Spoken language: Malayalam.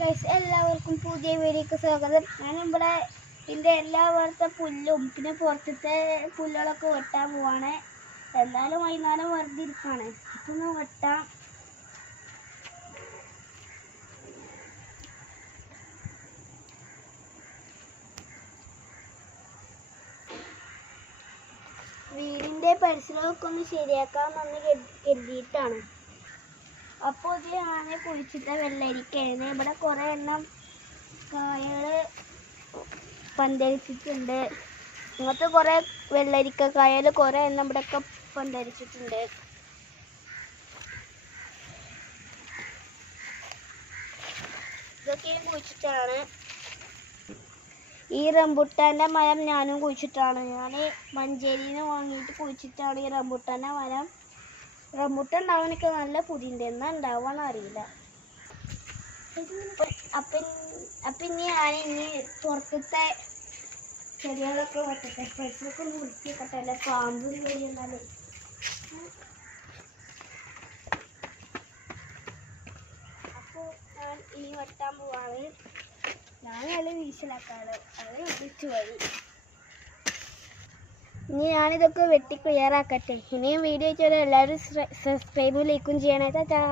ഗൈസ് എല്ലാവർക്കും പുതിയ വീഡിയോക്ക് സ്വാഗതം. ഞാൻ ഇവിടെ ഇതിന്റെ എല്ലാ ഭാഗത്തെ പുല്ലും പിന്നെ പുറത്തത്തെ പുല്ലുകളൊക്കെ വെട്ടാൻ പോവാണ്. എന്നാലും വൈകുന്നേരം വെറുതെ ഇരിക്കാണ്. ഇപ്പൊന്ന് വെട്ടാം. വീടിന്റെ പരിസരമൊക്കെ ഒന്ന് ശരിയാക്കാമെന്ന് കരുതിയിട്ടാണ്. അപ്പോൾ ഇത് ഞാൻ കുഴിച്ചിട്ട വെള്ളരിക്കയാണ്. ഇവിടെ കുറേ എണ്ണം കായകൾ പന്തരിച്ചിട്ടുണ്ട് ഇങ്ങനത്തെ കുറേ വെള്ളരിക്ക കായൽ കുറേ എണ്ണം ഇവിടെയൊക്കെ പന്തരിച്ചിട്ടുണ്ട് ഇതൊക്കെ കുഴിച്ചിട്ടാണ്. ഈ റംബുട്ടാന്റെ മരം ഞാനും കുഴിച്ചിട്ടാണ്. ഞാൻ മഞ്ചേരിയിൽ നിന്ന് വാങ്ങിയിട്ട് കുഴിച്ചിട്ടാണ് ഈ റംബുട്ടാന്റെ മരം. റംബുട്ടാൻ ഉണ്ടാവാനൊക്കെ നല്ല പുതിന്റെ എന്നാ ഉണ്ടാവാന്ന് അറിയില്ല. അപ്പം ഇനി ഞാൻ ഇനി പുറത്തത്തെ ചെടികളൊക്കെ വെട്ടട്ടെ ഫ്രണ്ട്സിനൊക്കെ ഒന്ന് വൃത്തിയൊക്കെ അല്ല പാമ്പ് കഴിയുന്നാലേ അപ്പൊ അപ്പോൾ ഞാൻ ഇനി വെട്ടാൻ പോവാണ്. ഞാൻ നല്ല വീശലാക്കാണ്. അത് വെട്ടിച്ചു വഴി ഇനി ഞാനിതൊക്കെ വെട്ടി ക്ലിയർ ആക്കട്ടെ. ഇനിയും വീഡിയോ ചെയ്താൽ എല്ലാവരും സബ്സ്ക്രൈബും ലൈക്കും ചെയ്യണേ. ടാറ്റാ.